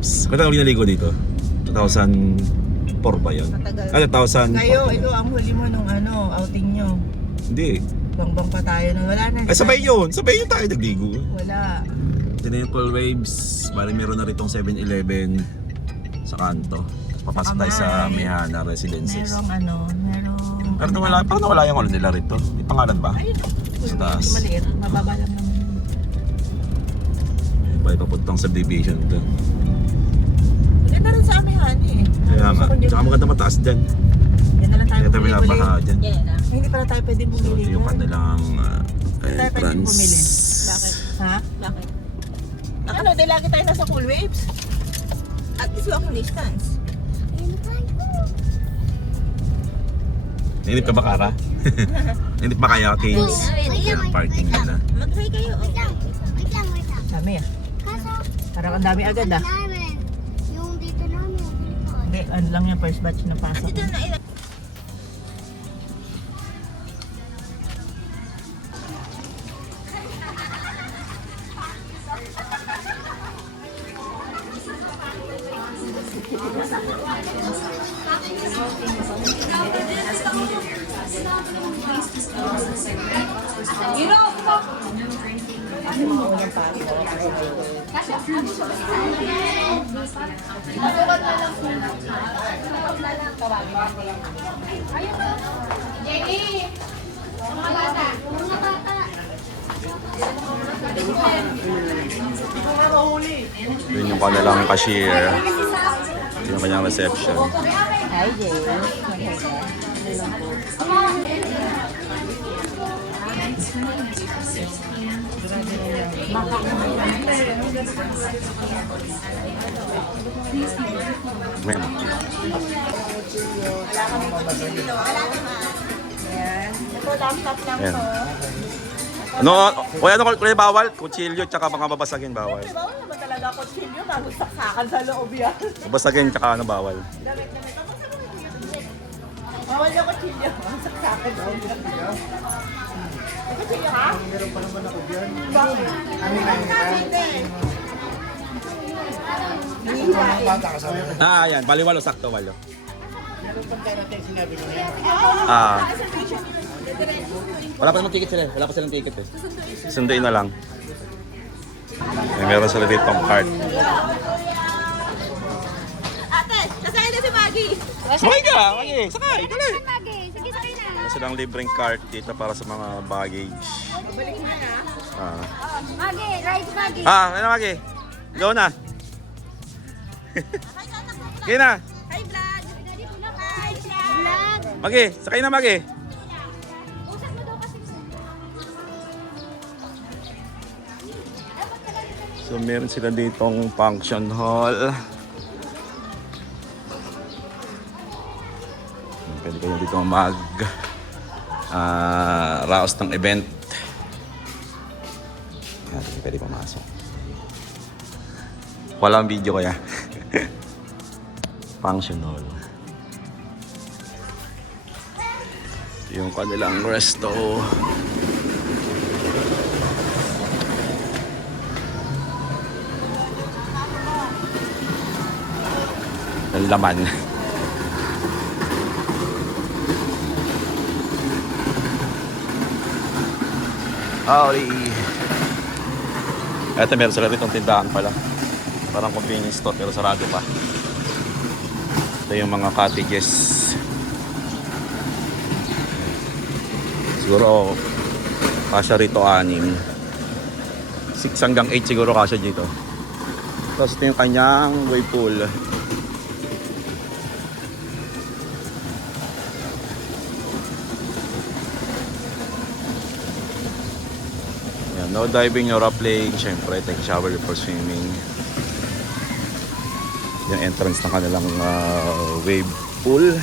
waves. Kaya kami naligo dito? 2004 ba yun? Matagal. 2000. Kayo, ito ang huli mo nung outing nyo. Hindi. Bangbang pa tayo nun. Wala na. Ay, sabay yun tayo nagligo. Wala. Ito na yung Cool Waves. Bali meron na ritong 7-Eleven sa kanto. Tapos papasok tayo sa Mihana Residences. Merong... Pero nawala yung nila rito. May pangalan ba? Ayun. Sa taas. Maliit. Mababa lang naman. Bali papuntang subdivision ito. Maganda rin sa Amihani eh. Kaya nga. Tsaka maganda mataas dyan. Yan na lang tayo Kaya tayo binabaha dyan. Hindi pala tayo pwedeng So bumili. ito yung kanilang Tayo pwedeng bumili. entrance. Bakit? Ha? Bakit? Ano, di lagi tayo nasa Cool Waves. At least walking distance. Nainip ka ba, Kara? Nainip ba kayo, Kings? Yung parking nila. Mag-try kayo. Wait lang. Dami ah. Kaso, Parang ang dami agad ah. namin. Yung dito namin. Hindi, ano lang yung first batch na pasok. Yun yung kanilang cashier. Yun yung kanyang reception. Hi, Jay. Ma'am. Ito, laptop lang Ayan. to. Ano, kulay bawal? Kutsilyo tsaka mga babasagin bawal. Bawal naman talaga ako chilyo bago saksakan sa loob yan. Babasagin tsaka ano bawal. Damit. Bawal na ko chilyo. Saksakan sa loob yan. Kutsilyo ka? Meron pa naman ako dyan. Bakit? Ayan. Bali walo, sakto walo. Wala pa namang ticket sila. Wala pa silang ticket eh. Sunduin na lang. Meron sila ditong card. Ate, nasaan na si Maggie? Sakay ka! Maggie! Sakay! Dali! Sige, sakay na. Meron silang libreng card dito para sa mga baggage. Balik mo na. Magi, ride Magi. Ano Maggie? Go na! Sige na! Hi, vlog! Hi, vlog! Vlog. Maggie! Sakay na Maggie! Usap mo daw kasi. So meron sila ditong function hall. Pwede kayo dito mag raos ng event. Yan, pwede pumasok. Walang video kaya. Function hall. Ito yung kanilang resto. Ng laman. Howdy! Eto meron sila ritong tindahan pala. Parang convenience store pero sarado pa. Ito yung mga cottages. Siguro kasya rito 6. 6 hanggang 8 siguro kasya dito. Tapos ito yung kanyang wave pool. No diving, no rappelling. Siyempre, take shower before swimming. Yung entrance ng kanilang wave pool.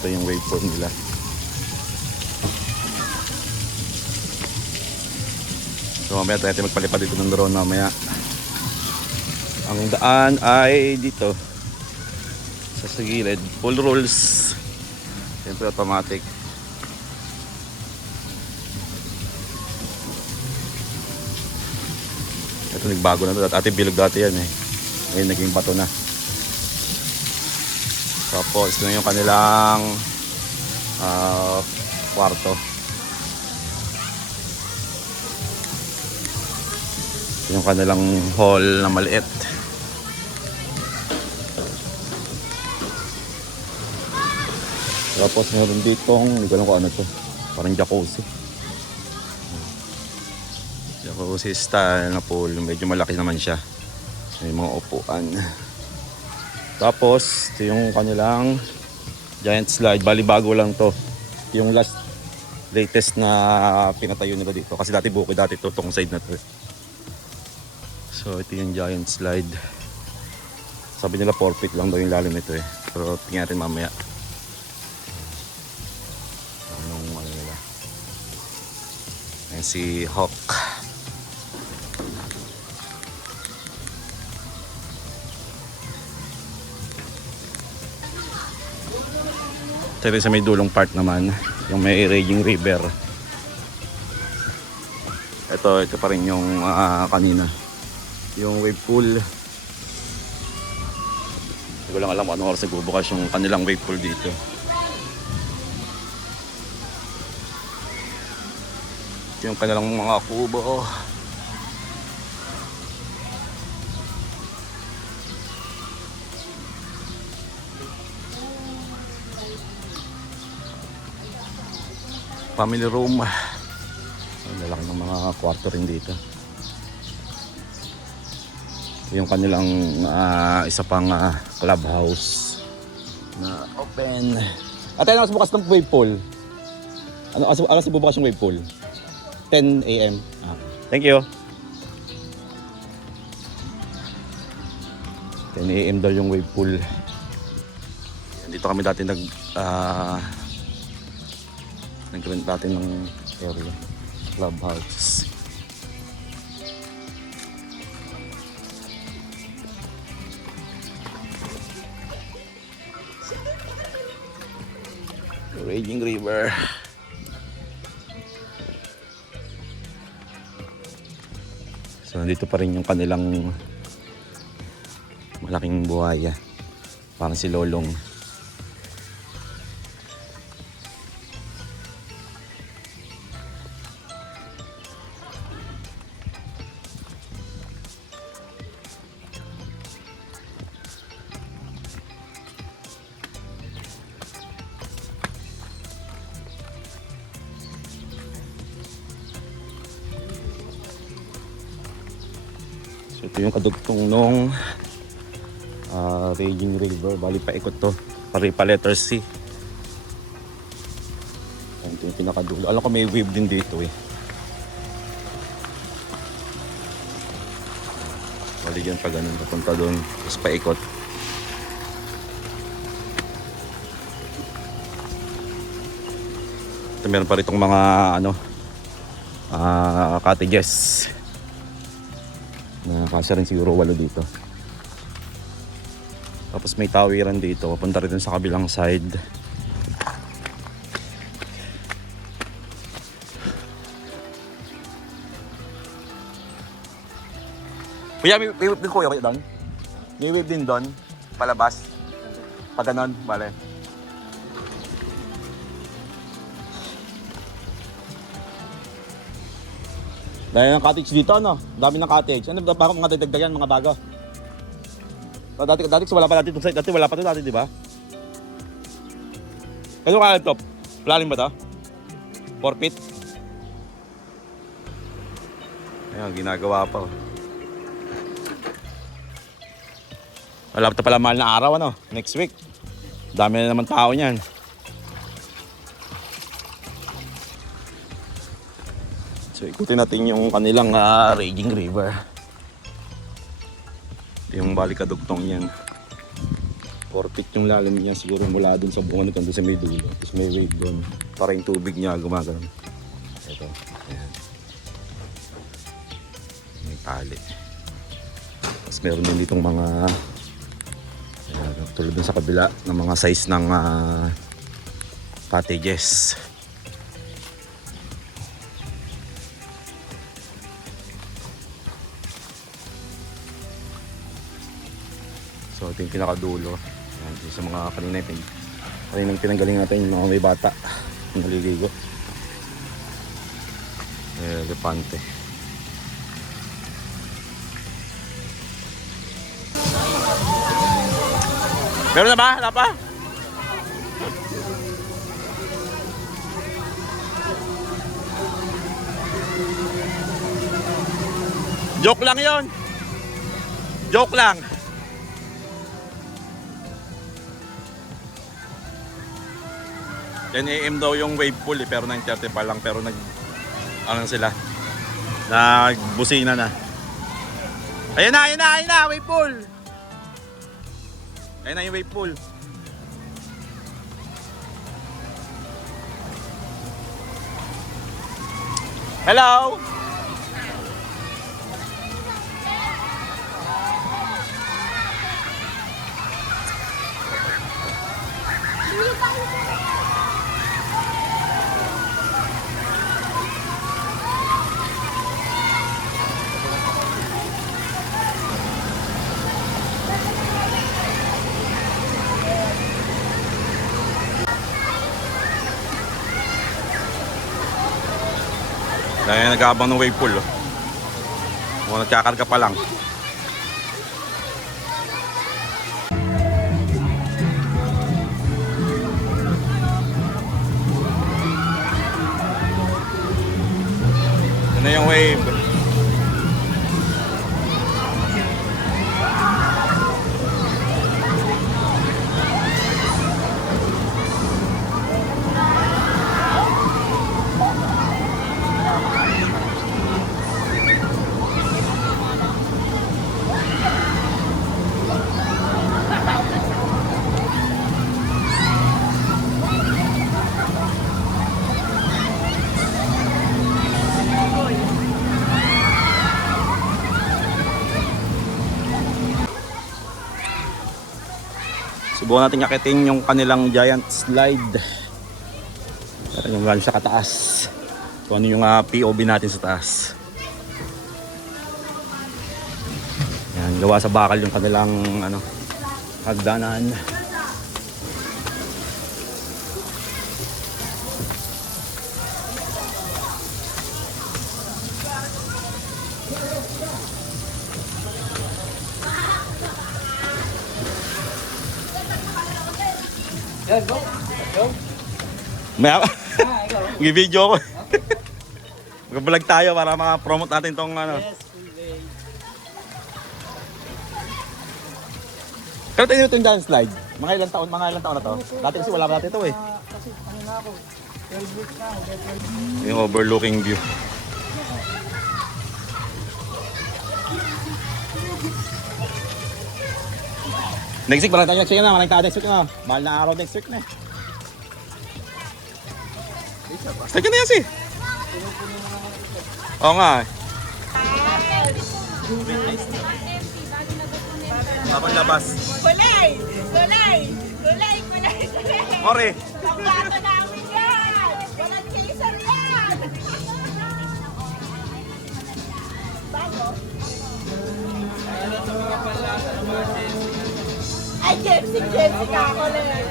Ito yung wave pool nila. So mamaya tayo magpalipad dito ng drone mamaya. Ang daan ay dito. Sa gilid. Full rules. Siyempre automatic. Ito Ito nagbago na to. Dati bilog dati yan eh. Ngayon naging bato na. Tapos ito yung kanilang kwarto. Ito yung kanilang hall na maliit. Tapos meron ditong, hindi ko alam kung ano to. Parang jacuzzi. Jacuzzi style na pool. Medyo malaki naman siya. May mga upuan. Tapos, ito yung kanilang giant slide. Bali bago lang to. Ito yung latest na pinatayo nila dito. Kasi dati bukid dati to, tong side na to. So, ito yung giant slide. Sabi nila 4 feet lang daw yung lalim nito eh. Pero tingnan natin mamaya. Anong ano nila. Ayan si Hawk. Ito sa may dulong part naman, yung may raging river. Ito pa rin yung kanina. Yung wave pool. Hindi ko lang alam kung anong oras nagbubukas yung kanilang wave pool dito. Ito yung kanilang mga kubo. Family room. Ang lalaki ng mga kwarto rin dito. Yung kanilang isa pang clubhouse na open. Ate, ano bukas ng wave pool? Ano bubukas yung wave pool? 10 AM. Thank you. 10 AM daw yung wave pool. Dito kami dati nag-rent natin ng area, clubhouse. Raging river. So nandito pa rin yung kanilang malaking buhaya, parang si Lolong. So ito yung kadugtong nung Raging River. Bali paikot to. Pa letter C. Ito yung pinakadulo. Alam ko may wave din dito eh. Bali yan pa ganun. Papunta doon. Tapos paikot. Ito meron pa rin itong mga cottages. Kasi rin siguro 8 dito. Tapos may tawiran dito. Papunta rin sa kabilang side. Kuya, may wave din kuya doon? May wave din doon? Palabas? Pag ganon, bale. Dahil ng cottage dito, ano? Dami ng cottage. Ano ba mga dagdagan, mga bago? Dati wala pa dati itong site. Dati wala pa ito dati, di ba? Kano kaya ito? Lalim ba ito? 4 feet? Ayan, ginagawa pa. Wala pa pala mahal na araw, ano? Next week. Dami na naman tao niyan. So ikutin natin yung kanilang Raging River. Ito yung balikadugtong yan. 4 feet yung lalim niya siguro mula dun sa bunga nito, dun sa may dulo. Tapos may wave dun. Para yung tubig niya gumagano. Ito. Ayan. May tali. Tapos meron din ditong mga tulad dun sa kabila ng mga size ng cottages. So ito yung pinakadulo. Yan, yung sa mga kaninang pinanggaling natin yung mga may bata naliligo. Elepante. Meron na ba? Wala pa? Joke lang yon. Joke lang. Yan AM daw yung wave pool pero 9:30 pa lang pero ano sila? Nagbusina na. Ayun na, wave pool. Ayun na yung wave pool. Hello. Dahil nag-aabang ng wave pool. Oh. Mga nagkakarga pa lang. Ito na yung wave. Subukan natin yakitin yung kanilang giant slide. At yung gano'n siya kataas. Kung ano yung POV natin sa taas. Yan, gawa sa bakal yung kanilang hagdanan. May video ko. Mag-vlog tayo para ma-promote natin tong Pero tayo ito yung dance slide. Mga ilang taon na to. Dati kasi wala pa natin ito eh. Kasi ano na ako, 12 weeks na ako. Yung overlooking view. Next week, parang tayo next week na. Maraming tao next week na. Mahal na araw next week na eh. Stay ka na yan si. Oo nga eh. Babang labas. Kulay! Ore. Pagbato namin yan! Walang chaser yan! Bago? Ay, Jepsy ka ako na yan.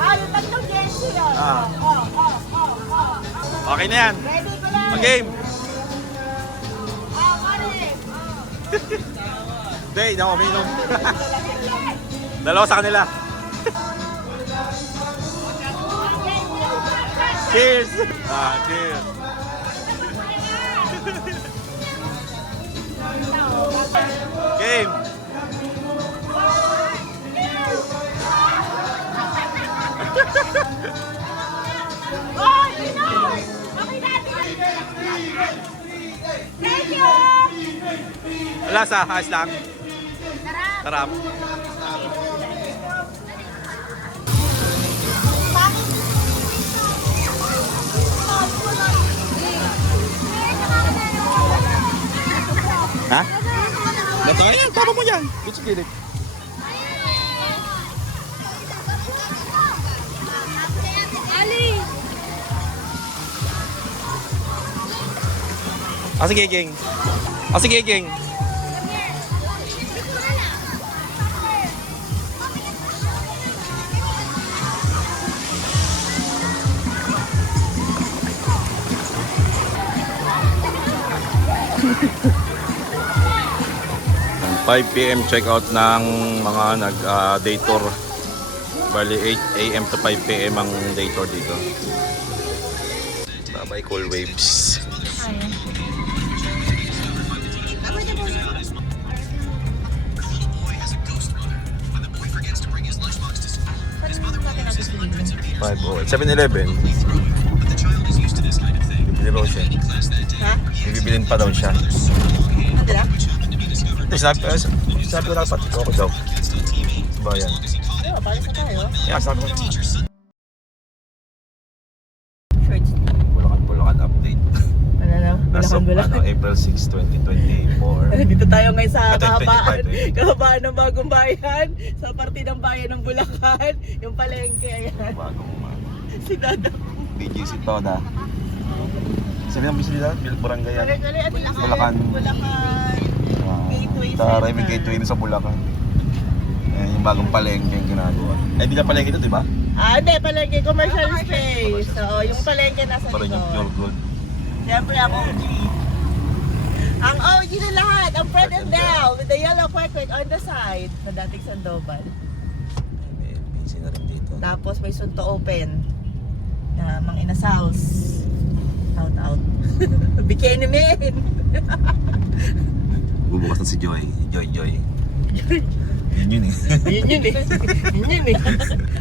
Yung tatlong Jepsy yun. Okay na yan. Ready ko lang. Mag-game. Morning. Hindi, hindi ako uminom. Dalawa sa kanila. Cheers! Cheers! Game! Oh, Pinoy! Okay natin. Thank you! Lasa, ayos lang. Sarap. Ha? Gato nga yan, tama mo yan. Bitch, kilit. Ali! Sige, geng. Sige, geng. 5 PM check out ng mga day tour. Bali 8 AM to 5 PM ang day tour dito. Bye Cool Waves. Ha? 7-Eleven. Bibili raw siya. Bibilin pa daw siya. Ano lang? Sabi ko dapat. Ako daw. Bayan. Ano, palis na tayo. Yeah, sabi ko naman. Shorts. Bulacan update. Ano na? As of April 6, 2024. Dito tayo ngayon sa Ito, kahabaan ng Bagong Bayan, sa partidang bayan ng Bulacan, yung palengke, ayan. Bagong Si Dada. BGC Toda. Sabi ng bisita, Barangay yan. Bulacan. Gateway Sa Center. Remy Gateway sa Bulacan. Ayan, yung bagong palengke yung ginagawa. Ay, di na palengke ito, di ba? Hindi, palengke, commercial space. So, yung palengke nasa Parang yung pure likod. gold. Siyempre, ang OG. Ang OG na lahat, ang Fred and Del with the yellow quack on the side sa dating Sandoval. May pinsin na rin dito. Tapos may Sunto Open na Mang Ina's house. Out. Bikini men. Bubukas na si Joy. Joy. Yun eh. Yun eh.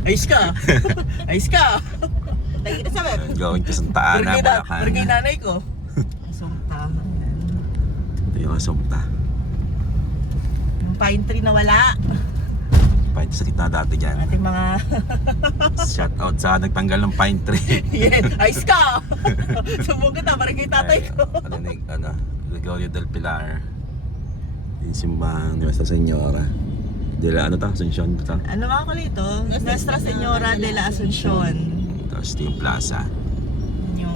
Ayos ka. Lagi na sabi. Going to Santa Ana, Bulacan. Pergi nanay ko. Sumta. Ito yung asumta. Yung pine tree na wala. Pine sa gitna dati dyan. Ating mga Shout out sa nagtanggal ng pine tree. ayos ka. Sumbong kita, parang kay tatay ko. Gregorio del Pilar. Yung simbahan ni Nuestra Señora. De la, Asuncion ba ta? Ano mga ko dito? Nuestra Señora de la Asuncion. Tapos ito yung plaza. Yung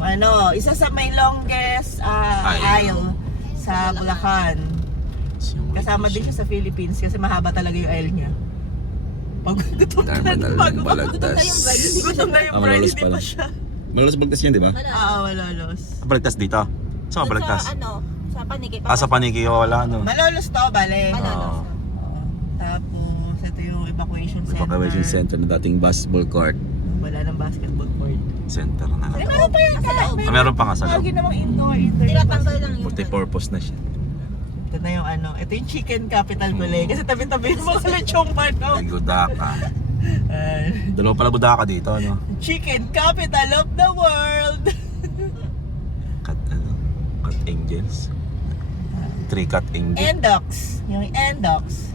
isa sa may longest aisle sa Bulacan. Tapos yung Kasama din siya sa Philippines kasi mahaba talaga yung aisle niya. Pag gutom ka na, Terminal pag ng Balagtas. gutom na yung bride, hindi pa siya. Malolos Balagtas yan, di ba? Malolos. Balagtas dito? Saan ka Balagtas? Sa paniki. Sa Paniki, wala no. Malolos to, bale. Oo. Tapos, ito yung evacuation center. Evacuation center na dating basketball court. Wala ng basketball court. Center na. Ay, meron pa yan. Meron pa nga sa loob. Lagi namang indoor. Tinatanggal lang yung Multi-purpose na siya. Ito na yung ito yung chicken capital ko kasi tabi-tabi yung mga lechong manok. May Gudaka. Dalawa pala Gudaka dito, no? Chicken capital of the world. Cat Angels. 3 Cat Angels. Endox. Yung Endox.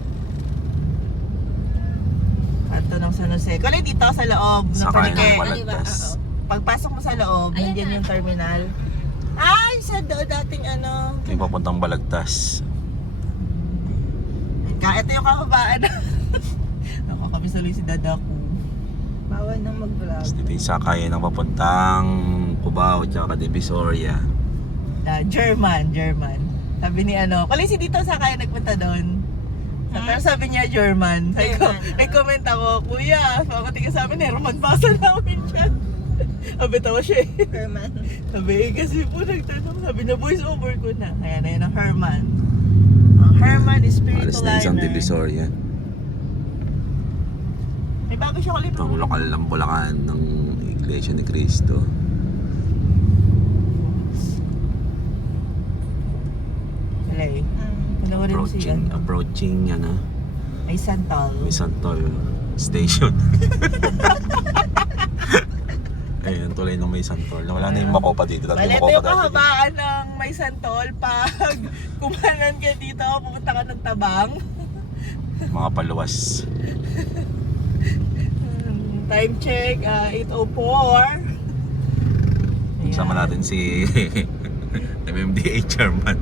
Kanto ng San Jose. Kali dito sa loob ng Sa kanya Panike. ng Balagtas. Pagpasok mo sa loob, Ayan nandiyan na. yung terminal. Ay, sa dating Yung papuntang Balagtas. Ito yung kababaan. Ako kami sa si Dada ko. Bawal nang mag-vlog. Tapos dito yung sakayan ng papuntang Cubao at Divisoria. German. Sabi ni Kalisi dito sa kaya nagpunta doon. Pero sabi niya German. Nag-comment ako, Kuya, pakatingin sa amin, Herman, basa namin dyan. Sabi tawa siya eh. Herman. Sabi kasi po nagtanong, sabi na voice over ko na. Kaya na yun ang Herman. Ang Herman is Alis spiritual na isang liner. Divisoria. May bago siya kalip. Itong lokal ng Bulacan ng Iglesia ni Cristo. Alay. Panoorin mo siya. Approaching May santol. may Santol Station. Ayun, tuloy ng may Santol. Wala na yung Makopa dito. Dati Wala, ito Makopa yung dati. kahabaan ng may santol. Pag kumanan ka dito, pupunta ka ng Tabang. Mga paluwas. Time check, 8:04. Sama natin si MMDA chairman.